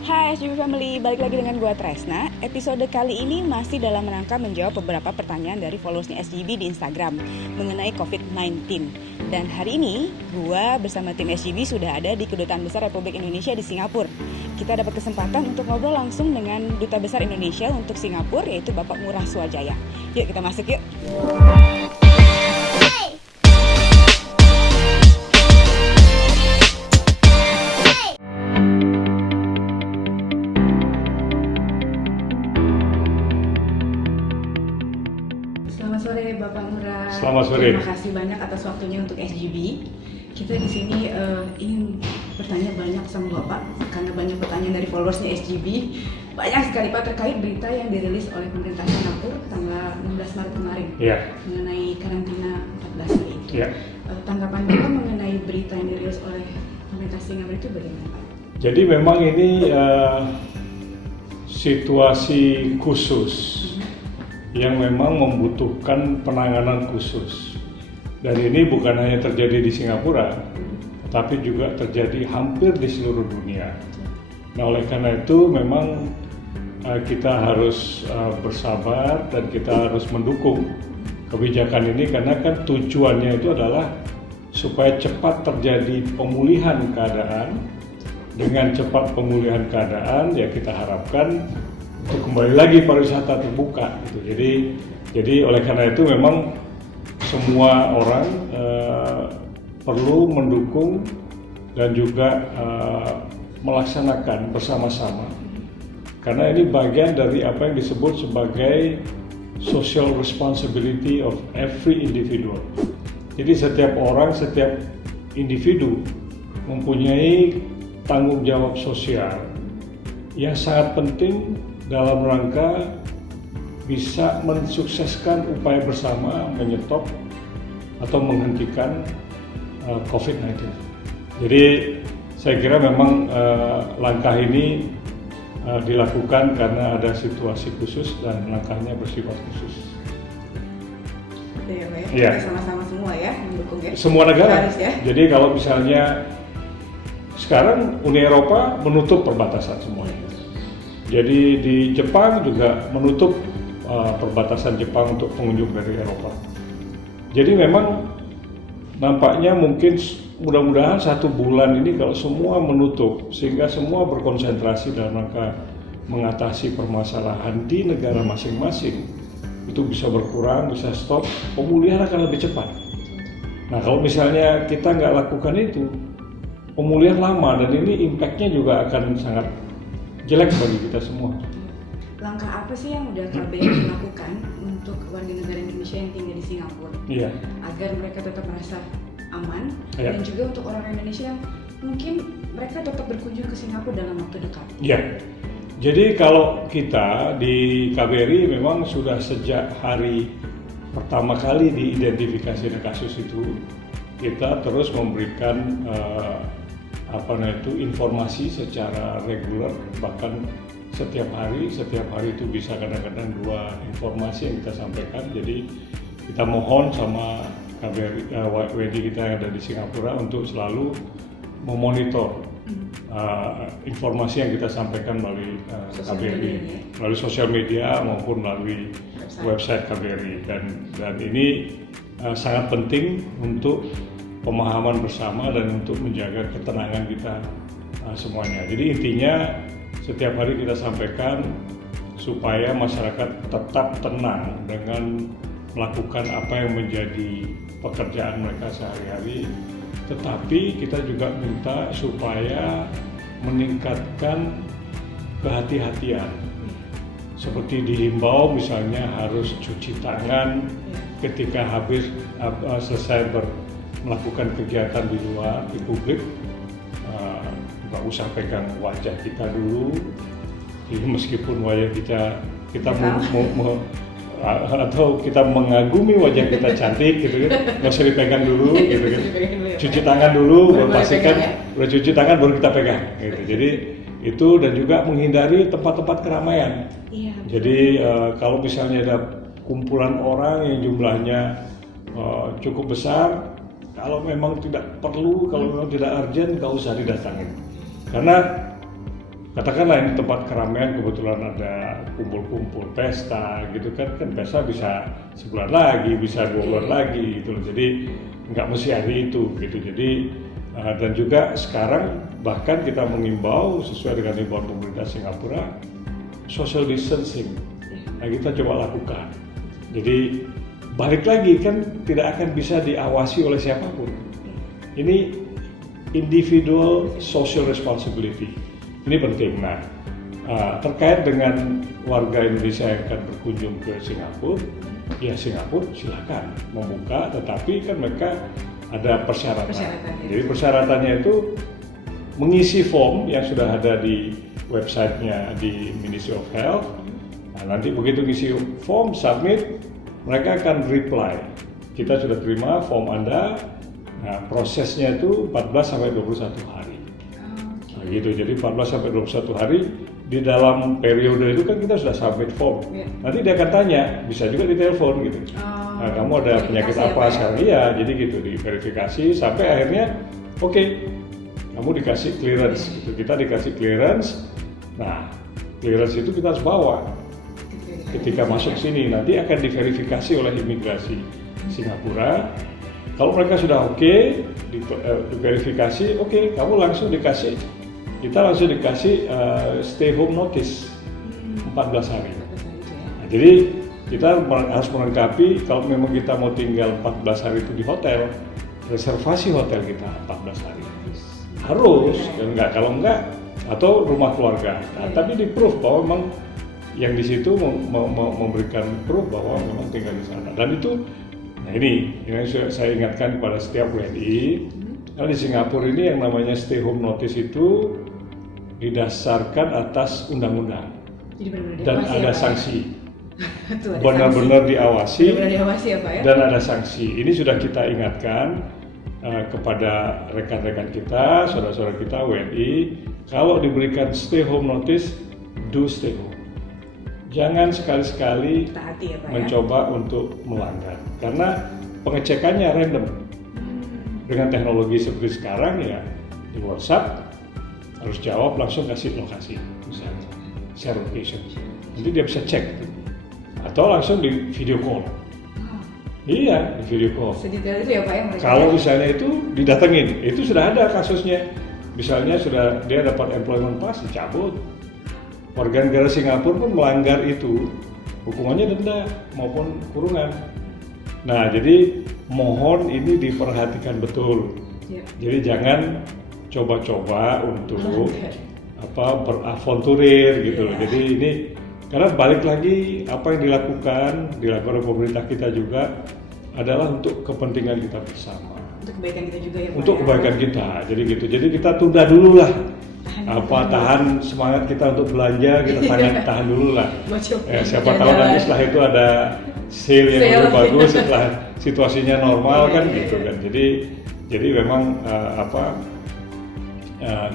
Hai SGB Family, balik lagi dengan gua Tresna. Episode kali ini masih dalam rangka menjawab beberapa pertanyaan dari followersnya SGB di Instagram mengenai COVID-19. Dan hari ini, gua bersama tim SGB sudah ada di Kedutaan Besar Republik Indonesia di Singapura. Kita dapat kesempatan untuk ngobrol langsung dengan Duta Besar Indonesia untuk Singapura, yaitu Bapak Ngurah Swajaya. Yuk kita masuk yuk. Selamat sore Bapak Ngurah. Selamat sore. Terima kasih banyak atas waktunya untuk SGB. Kita di sini ingin bertanya banyak sama Bapak karena banyak pertanyaan dari followersnya SGB. Banyak sekali Pak terkait berita yang dirilis oleh pemerintah Singapura tanggal 16 Maret kemarin mengenai karantina 14 hari itu. Tanggapan Bapak mengenai berita yang dirilis oleh pemerintah Singapura itu bagaimana Pak? Jadi memang ini situasi khusus yang memang membutuhkan penanganan khusus. Dan ini bukan hanya terjadi di Singapura, tapi juga terjadi hampir di seluruh dunia. Nah, oleh karena itu memang kita harus bersabar dan kita harus mendukung kebijakan ini karena kan tujuannya itu adalah supaya cepat terjadi pemulihan keadaan. Dengan cepat pemulihan keadaan, ya kita harapkan untuk kembali lagi pariwisata terbuka gitu. Jadi oleh karena itu memang semua orang perlu mendukung dan juga melaksanakan bersama-sama karena ini bagian dari apa yang disebut sebagai social responsibility of every individual. Jadi setiap orang, setiap individu mempunyai tanggung jawab sosial yang sangat penting dalam rangka bisa mensukseskan upaya bersama menyetop atau menghentikan COVID-19. Jadi saya kira memang langkah ini dilakukan karena ada situasi khusus dan langkahnya bersifat khusus. Ya. Kita sama-sama semua ya mendukung ya. Semua negara. Ya. Jadi kalau misalnya sekarang Uni Eropa menutup perbatasan semuanya. Jadi di Jepang juga menutup perbatasan Jepang untuk pengunjung dari Eropa. Jadi memang nampaknya mungkin mudah-mudahan 1 bulan ini kalau semua menutup sehingga semua berkonsentrasi dalam rangka mengatasi permasalahan di negara masing-masing itu bisa berkurang, bisa stop, pemulihan akan lebih cepat. Nah kalau misalnya kita nggak lakukan itu, pemulihan lama dan ini impact-nya juga akan sangat jelek bagi kita semua. Langkah apa sih yang udah KBRI lakukan untuk warga negara Indonesia yang tinggal di Singapura agar mereka tetap merasa aman dan juga untuk orang Indonesia yang mungkin mereka tetap berkunjung ke Singapura dalam waktu dekat? Jadi kalau kita di KBRI memang sudah sejak hari pertama kali diidentifikasi kasus itu kita terus memberikan informasi secara reguler, bahkan setiap hari itu bisa kadang-kadang 2 informasi yang kita sampaikan. Jadi kita mohon sama KBRI, WNI kita yang ada di Singapura untuk selalu memonitor informasi yang kita sampaikan melalui KBRI, melalui sosial media maupun melalui website KBRI dan ini sangat penting untuk pemahaman bersama dan untuk menjaga ketenangan kita semuanya. Jadi intinya setiap hari kita sampaikan supaya masyarakat tetap tenang dengan melakukan apa yang menjadi pekerjaan mereka sehari-hari. Tetapi kita juga minta supaya meningkatkan kehati-hatian. Seperti dihimbau misalnya harus cuci tangan ketika selesai melakukan kegiatan di luar, di publik, nggak usah pegang wajah kita dulu. Jadi meskipun wajah kita atau kita mengagumi wajah kita cantik gitu kan, nggak usah dipegang dulu gitu kan. Cuci tangan dulu, baru pastikan udah cuci tangan baru kita pegang gitu. Jadi itu dan juga menghindari tempat-tempat keramaian. Jadi kalau misalnya ada kumpulan orang yang jumlahnya cukup besar, kalau memang tidak perlu, kalau memang tidak urgent, nggak usah didatangin. Karena katakanlah ini tempat keramaian, kebetulan ada kumpul-kumpul pesta gitu kan pesta bisa sebulan lagi, bisa 2 bulan lagi gitu loh. Jadi nggak mesti hari itu gitu. Jadi dan juga sekarang bahkan kita mengimbau sesuai dengan himbauan pemerintah Singapura social distancing. Nah, kita coba lakukan. Jadi balik lagi kan tidak akan bisa diawasi oleh siapapun. Ini individual social responsibility. Ini penting. Nah, terkait dengan warga Indonesia yang akan berkunjung ke Singapura, ya Singapura silakan membuka, tetapi kan mereka ada persyaratan. Jadi persyaratannya itu mengisi form yang sudah ada di websitenya di Ministry of Health. Nah, nanti begitu ngisi form, submit, mereka akan reply. Kita sudah terima form Anda. Nah, prosesnya itu 14 sampai 21 hari. Nah, gitu. Jadi 14 sampai 21 hari di dalam periode itu kan kita sudah submit form. Nanti dia akan tanya, bisa juga ditelepon gitu. Nah, kamu ada penyakit apa sekarang? Iya, jadi gitu diverifikasi sampai akhirnya oke, kamu dikasih clearance gitu. Kita dikasih clearance. Nah, clearance itu kita harus bawa ketika masuk sini. Nanti akan diverifikasi oleh imigrasi Singapura. Kalau mereka sudah oke, diverifikasi, oke, kamu langsung dikasih, kita langsung dikasih stay home notice 14 hari. Nah, jadi kita harus melengkapi kalau memang kita mau tinggal 14 hari itu di hotel, reservasi hotel kita 14 hari. Harus, enggak, kalau enggak, atau rumah keluarga. Nah, tapi di proof bahwa memang yang di situ memberikan proof bahwa memang tinggal di sana. Dan itu, nah ini yang saya ingatkan kepada setiap WNI, karena di Singapura ini yang namanya stay home notice itu didasarkan atas undang-undang dan ada sanksi. Benar-benar diawasi, ya, Pak, ya? Dan ada sanksi. Ini sudah kita ingatkan kepada rekan-rekan kita, saudara-saudara kita WNI, kalau diberikan stay home notice, do stay home. Jangan sekali-sekali ya, Pak, mencoba untuk melanggar, karena pengecekannya random. Dengan teknologi seperti sekarang ya di WhatsApp harus jawab langsung kasih lokasi, misalnya share location, nanti dia bisa cek, atau langsung di video call. Iya, di video call. Sedetail itu ya, Pak, ya? Kalau misalnya itu didatengin, itu sudah ada kasusnya. Misalnya sudah dia dapat employment pass, dicabut. Warga negara Singapura pun melanggar itu, hukumannya denda maupun kurungan. Nah, jadi mohon ini diperhatikan betul. Ya. Jadi jangan coba-coba untuk beraventurir gitu. Ya. Jadi ini karena balik lagi apa yang dilakukan oleh pemerintah kita juga adalah untuk kepentingan kita bersama. Untuk kebaikan kita juga ya, Pak. Untuk kebaikan kita. Jadi gitu. Jadi kita tunda dulu lah. Tahan semangat kita untuk belanja, kita tahan dulu lah. Siapa tahu nanti setelah itu ada sale yang lebih bagus setelah situasinya normal kan gitu kan. Jadi memang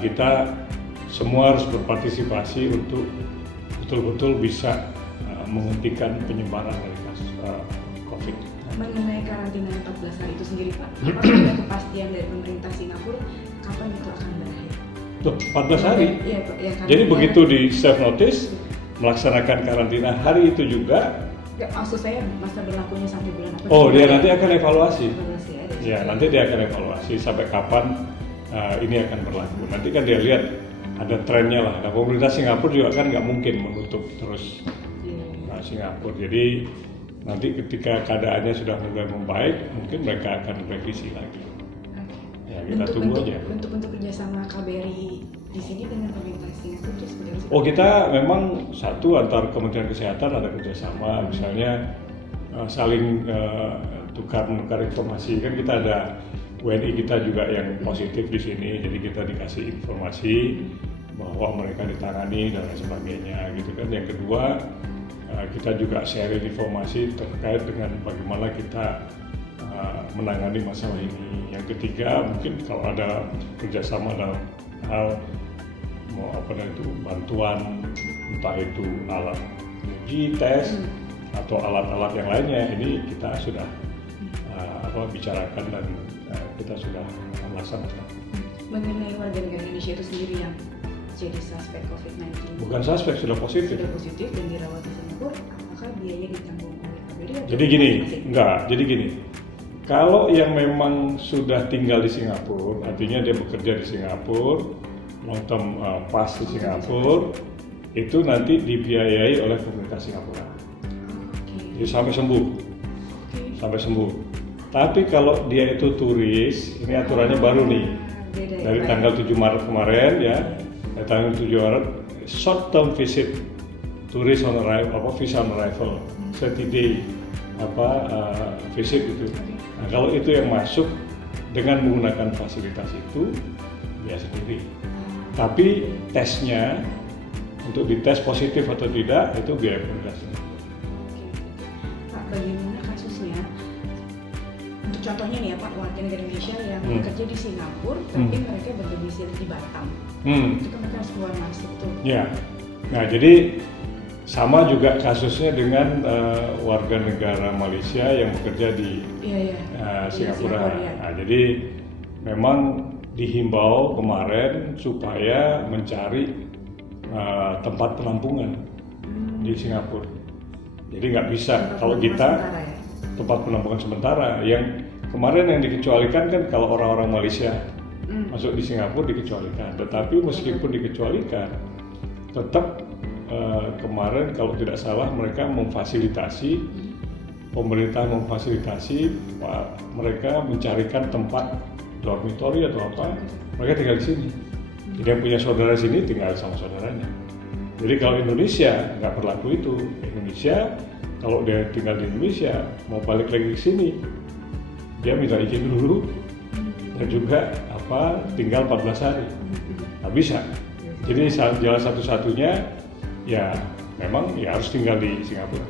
kita semua harus berpartisipasi untuk betul-betul bisa menghentikan penyebaran dari kasus COVID. Mengenai karantina 14 hari itu sendiri, Pak, apakah ada kepastian dari pemerintah Singapura kapan itu akan berakhir? Tuh, 14 hari. Ya, jadi begitu di serve notice melaksanakan karantina hari itu juga. Maksud saya masa berlakunya sampai bulan apa? Oh, dia nanti akan evaluasi. Ya, nanti dia akan evaluasi sampai kapan ini akan berlaku. Nanti kan dia lihat ada trennya lah. Nah, pemerintah Singapura juga kan nggak mungkin menutup terus Singapura. Jadi nanti ketika keadaannya sudah mulai membaik, mungkin mereka akan revisi lagi. Ya, kita tunggu aja. Untuk kerjasama KBRI di sini dengan pemerintah Singapura itu seperti apa? Oh, kita memang satu antar Kementerian Kesehatan ada kerjasama, misalnya saling tukar-menukar informasi. Kan kita ada WNI kita juga yang positif di sini, jadi kita dikasih informasi bahwa mereka ditangani dan lain sebagainya, gitu kan. Yang kedua, kita juga sharing informasi terkait dengan bagaimana kita menangani masalah ini. Yang ketiga, mungkin kalau ada kerjasama dalam hal bantuan, entah itu alat uji tes atau alat-alat yang lainnya, ini kita sudah bicarakan dan kita sudah melaksanakan. Mengenai warga negara Indonesia itu sendiri yang jadi suspek COVID-19, Bukan suspek, sudah positif. sudah positif dan dirawat di Singapura, apakah biaya ditanggung oleh KBRI? atau Jadi gini, masing-masing? enggak. Jadi gini, kalau yang memang sudah tinggal di Singapura, artinya dia bekerja di Singapura, long term pass di Singapura, itu nanti dibiayai oleh pemerintah Singapura. Oke. Jadi sampai sembuh, sampai sembuh. Tapi kalau dia itu turis, ini aturannya baru nih, Beda ya, dari Pak? tanggal 7 Maret kemarin ya, dari tanggal 7 Maret, short term visit, turis on arrival, visa on arrival, 30 day visit itu. Nah, kalau itu yang masuk dengan menggunakan fasilitas itu, dia sendiri. Tapi tesnya, untuk dites positif atau tidak, itu biaya pemerintah sendiri. Pak, bagaimana kasusnya? Untuk contohnya nih ya Pak, warga negara Indonesia yang bekerja di Singapura, tapi mereka berdomisili di Batam. Itu kan mereka harus keluar masuk tuh. Ya, nah jadi sama juga kasusnya dengan warga negara Malaysia yang bekerja di Iya. Singapura. Ya. Nah, jadi memang dihimbau kemarin supaya mencari tempat penampungan di Singapura. Jadi nggak bisa kalau kita Sementara ya? tempat penampungan sementara. Yang kemarin yang dikecualikan kan kalau orang-orang Malaysia masuk di Singapura dikecualikan. Tetapi meskipun dikecualikan, tetap kemarin kalau tidak salah mereka memfasilitasi, pemerintah memfasilitasi mereka mencarikan tempat dormitory atau apa, mereka tinggal di sini. Jadi yang punya saudara sini tinggal sama saudaranya. Jadi kalau Indonesia nggak berlaku itu. Indonesia kalau dia tinggal di Indonesia mau balik lagi ke sini, dia minta izin dulu dan juga tinggal 14 hari. Nggak bisa. Jadi jalan satu-satunya ya memang ya harus tinggal di Singapura.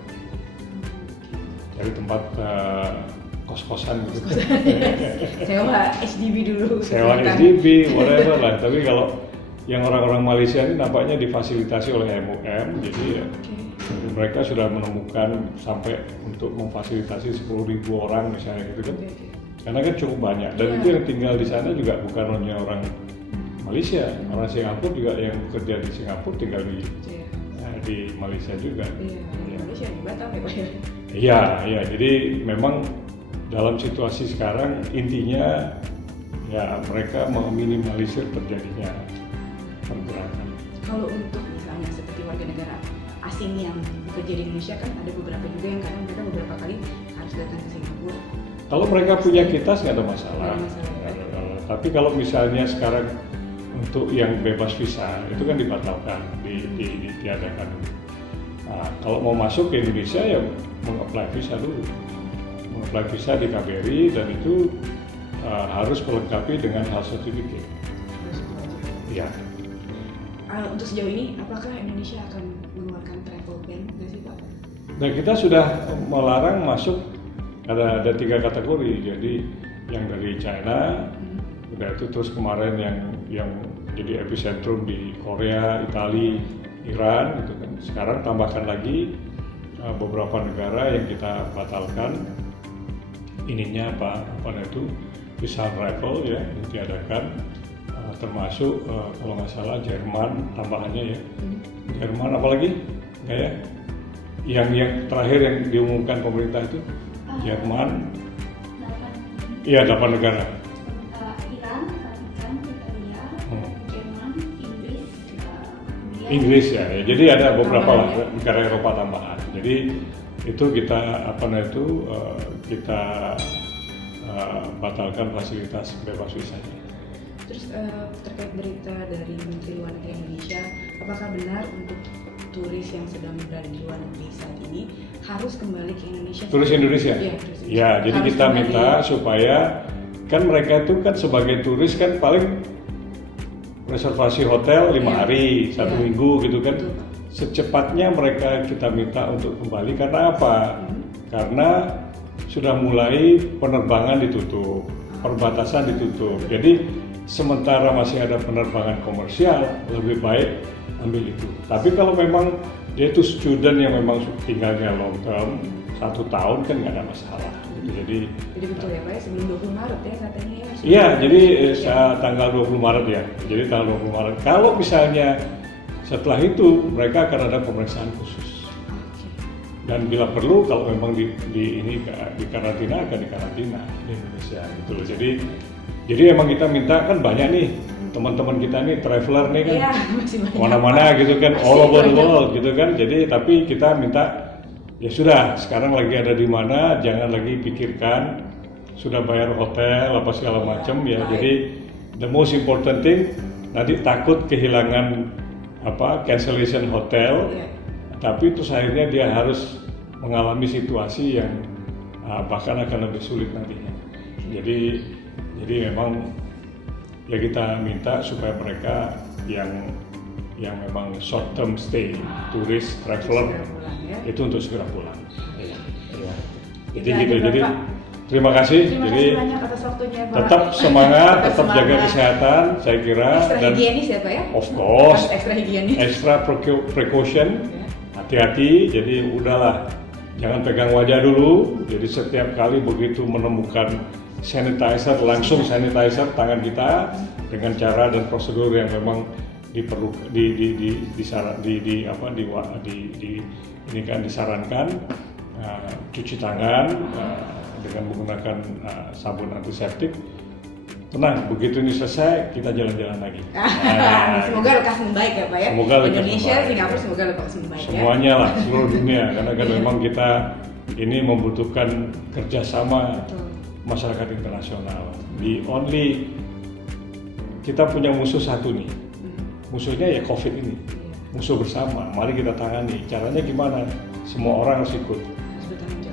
Cari tempat kos-kosan gitu. Sewa HDB dulu. Sewa HDB, whatever lah. Tapi kalau yang orang-orang Malaysia ini nampaknya difasilitasi oleh MUM, jadi ya, mereka sudah menemukan sampai untuk memfasilitasi 10.000 orang misalnya gitu kan. Karena kan cukup banyak dan itu yang tinggal di sana juga bukan hanya orang Malaysia, orang Singapura juga yang bekerja di Singapura tinggal di Malaysia juga. Iya, Malaysia di Batam ya Pak. Iya, jadi memang dalam situasi sekarang intinya ya mereka meminimalisir terjadinya pergerakan. Kalau untuk misalnya seperti warga negara asing yang bekerja di Indonesia kan ada beberapa juga yang kadang mereka beberapa kali harus datang ke Singapura. Kalau mereka punya kitas nggak ada masalah. Nggak ada masalah. Tapi kalau misalnya sekarang untuk yang bebas visa itu kan dibatalkan, ditiadakan. Nah, kalau mau masuk ke Indonesia ya mengapply visa dulu, mengapply visa di KBRI dan itu harus melengkapi dengan health certificate. Ya. Untuk sejauh ini, apakah Indonesia akan mengeluarkan travel ban nggak sih Pak? Nah kita sudah melarang masuk ada 3 kategori. Jadi yang dari China, udah itu terus kemarin yang jadi epicentrum di Korea, Italia, Iran gitu kan. Sekarang tambahkan lagi beberapa negara yang kita batalkan ininya apa itu visa arrival ya yang diadakan. Termasuk kalau nggak salah Jerman tambahannya ya. Jerman apalagi nggak ya? Yang terakhir yang diumumkan pemerintah itu Jerman. 8 negara. Iran, Vatikan, Italia, Jerman, Inggris ya. Jadi ada beberapa negara Eropa tambahan. Jadi itu kita kita batalkan fasilitas bebas visanya. Terus terkait berita dari Menteri Luar Negeri Indonesia, apakah benar untuk turis yang sedang berada di luar negeri saat ini harus kembali ke Indonesia? Turis Indonesia? Iya, turis Indonesia. Ya, jadi Harus kita kembali. minta supaya kan mereka itu kan sebagai turis kan paling reservasi hotel 5 hari, 1 minggu gitu kan. Betul, Pak. Secepatnya mereka kita minta untuk kembali karena apa? Karena sudah mulai penerbangan ditutup, perbatasan ditutup. Jadi sementara masih ada penerbangan komersial, lebih baik ambil itu. Tapi kalau memang dia itu student yang memang tinggalnya long term, 1 tahun kan nggak ada masalah. Gitu. Jadi betul ya Pak ya, sebelum 20 Maret ya katanya ya. Iya, jadi tanggal 20 Maret ya. Jadi tanggal 20 Maret. Kalau misalnya setelah itu mereka akan ada pemeriksaan khusus. Dan bila perlu kalau memang di karantina akan di karantina di Indonesia gitu loh. Jadi emang kita minta kan banyak nih teman-teman kita nih traveler nih kan. Iya, masih banyak. Mana-mana gitu kan, all over the world gitu kan. Jadi tapi kita minta ya sudah, sekarang lagi ada di mana, jangan lagi pikirkan sudah bayar hotel apa segala macam ya. Jadi the most important thing nanti takut kehilangan cancellation hotel. Tapi itu akhirnya dia harus mengalami situasi yang bahkan akan lebih sulit nantinya. Jadi memang ya kita minta supaya mereka yang memang short term stay, turis, traveler itu untuk segera pulang. Jadi gitu. Jadi terima kasih. Jadi banyak atas waktunya Pak. Tetap semangat, tetap jaga kesehatan, saya kira. Ekstra higienis ya Pak ya? Of course. Ekstra higienis. Extra precaution. Hati-hati. Jadi udahlah, jangan pegang wajah dulu. Jadi setiap kali begitu menemukan sanitizer, langsung sanitizer tangan kita dengan cara dan prosedur yang memang disarankan. Cuci tangan dengan menggunakan sabun antiseptik. Tenang, begitu ini selesai kita jalan-jalan lagi. Semoga lekas membaik ya Pak ya. Semoga Indonesia, membaik. Singapura semoga lekas membaik ya. Semuanya lah, seluruh dunia karena kan memang kita ini membutuhkan kerjasama masyarakat internasional. Kita punya musuh satu nih. Musuhnya ya COVID ini. Musuh bersama. Mari kita tangani. Caranya gimana? Semua orang harus ikut.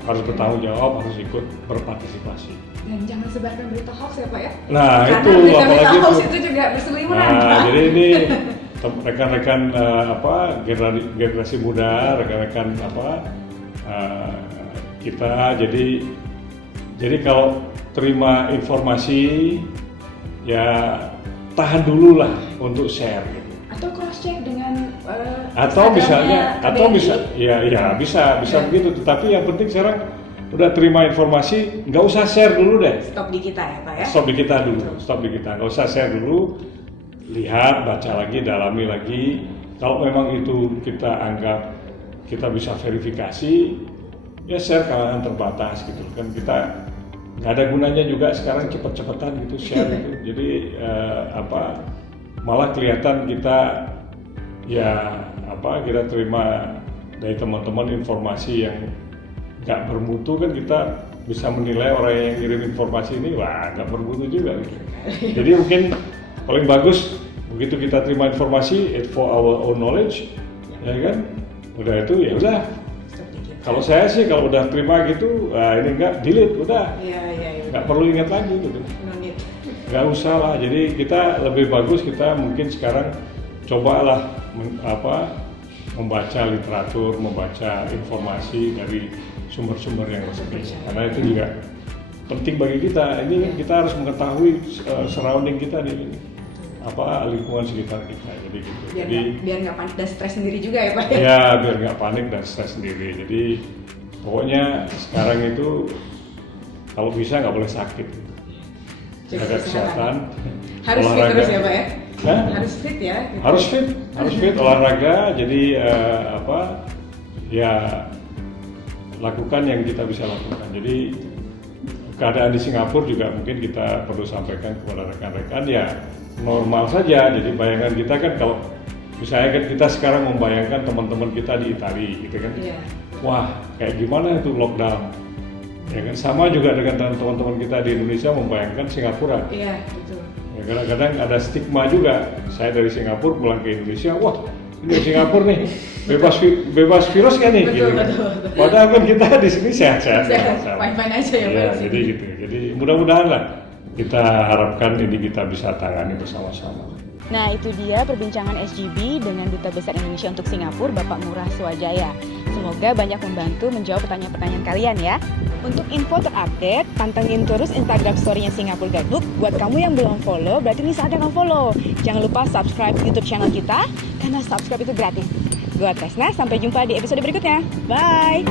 Harus bertanggung jawab, harus ikut berpartisipasi. Dan jangan sebarkan berita hoax ya Pak ya. Nah, karena itu berita hoax itu juga berseliweran. Nah, jadi ini rekan-rekan generasi muda, rekan-rekan kita jadi kalau terima informasi ya tahan dulu lah untuk share gitu. Atau cross check dengan bisa begitu. Tetapi yang penting sekarang udah terima informasi, nggak usah share dulu deh. Stop di kita ya Pak ya. Stop di kita, nggak usah share dulu. Lihat, baca lagi, dalami lagi. Kalau memang itu kita anggap kita bisa verifikasi, ya share kalangan terbatas gitu kan. Kita nggak ada gunanya juga sekarang cepet-cepetan gitu share gitu. Jadi malah kelihatan kita kita terima dari teman-teman informasi yang nggak bermutu kan, kita bisa menilai orang yang kirim informasi ini nggak bermutu juga gitu. Jadi mungkin paling bagus begitu kita terima informasi for our own knowledge, ya kan, udah itu ya udah. Kalau saya sih kalau udah terima gitu, ini enggak, delete, udah. Nggak perlu ingat lagi gitu. Nggak usah lah. Jadi kita lebih bagus kita mungkin sekarang cobalah membaca literatur, membaca informasi dari sumber-sumber yang resmi. Karena itu juga penting bagi kita. Ini kita harus mengetahui surrounding kita di lingkungan sekitar kita. Jadi gitu. Biar nggak panik dan stres sendiri juga ya Pak. Ya, biar nggak panik dan stres sendiri. Jadi pokoknya sekarang itu kalau bisa nggak boleh sakit. Jaga kesehatan. Harus fit terus ya Pak ya. Harus fit ya. Gitu. Harus fit olahraga. Jadi lakukan yang kita bisa lakukan. Jadi keadaan di Singapura juga mungkin kita perlu sampaikan kepada rekan-rekan ya normal saja. Jadi bayangan kita kan kalau misalnya kan kita sekarang membayangkan teman-teman kita di Italia gitu kan. Wah, kayak gimana itu lockdown? Ya kan sama juga dengan teman-teman kita di Indonesia membayangkan Singapura. Iya, betul. Ya, kadang-kadang ada stigma juga. Saya dari Singapura pulang ke Indonesia, wah ini Singapura nih bebas virus kan nih? Betul, gitu. betul. Padahal kan kita di sini sehat-sehat. Fine-fine aja ya Pak. Jadi gitu. Jadi mudah-mudahan lah kita harapkan ini kita bisa tangani bersama-sama. Nah, itu dia perbincangan SGB dengan Duta Besar Indonesia untuk Singapura, Bapak Ngurah Swajaya. Semoga banyak membantu menjawab pertanyaan-pertanyaan kalian ya. Untuk info terupdate, pantengin terus Instagram story-nya Singapura Guidebook. Buat kamu yang belum follow, berarti ini saatnya kamu follow. Jangan lupa subscribe YouTube channel kita, karena subscribe itu gratis. Gua Tresna, sampai jumpa di episode berikutnya. Bye!